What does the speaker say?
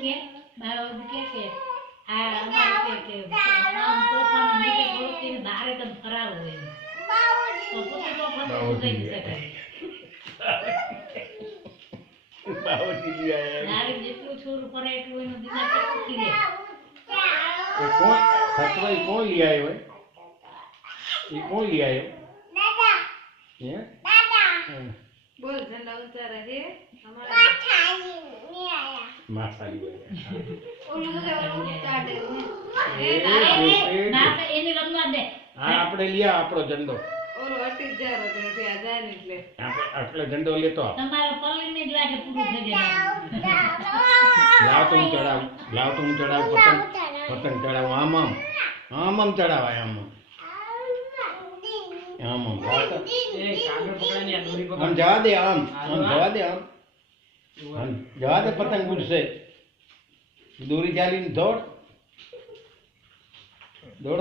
કે મારા કે આ અમારે કે આમ તોફાન નીચે થોડુંક એને ધારે તો ફરાર હોય તો પોતે તો ફરતું થઈ શકે બાવજી લીયા ધારે જેટલું છોરું ફરે એટલું એનું દિમાગ કેટલું ખીલે કોણ સતવાઈ કોણ લઈ આવ્યો એ કોણ લઈ આવ્યો હે બોલ ઝંડા ઉતારા હે અમારા માસાઈ ઓલું બધે ઓલું ઉતાડે એ ના એને રમવા દે હા આપણે લીયા આપણો ઝંડો ઓલો હટી જ જારો તો ત્યાં જાય ને એટલે આપણે ઝંડો લેતો આવ. તમારા પલ્લીને જ લાગે પૂરું થઈ જાય લાવ તો હું ચડાવ પતંગ ચડાવું આમ ચડાવાય આમ લાવ તો. આમ જવા દે આમ જવા દે આમ જવા દે પતંગ ઉડશે દોરી ચાલીને દોડ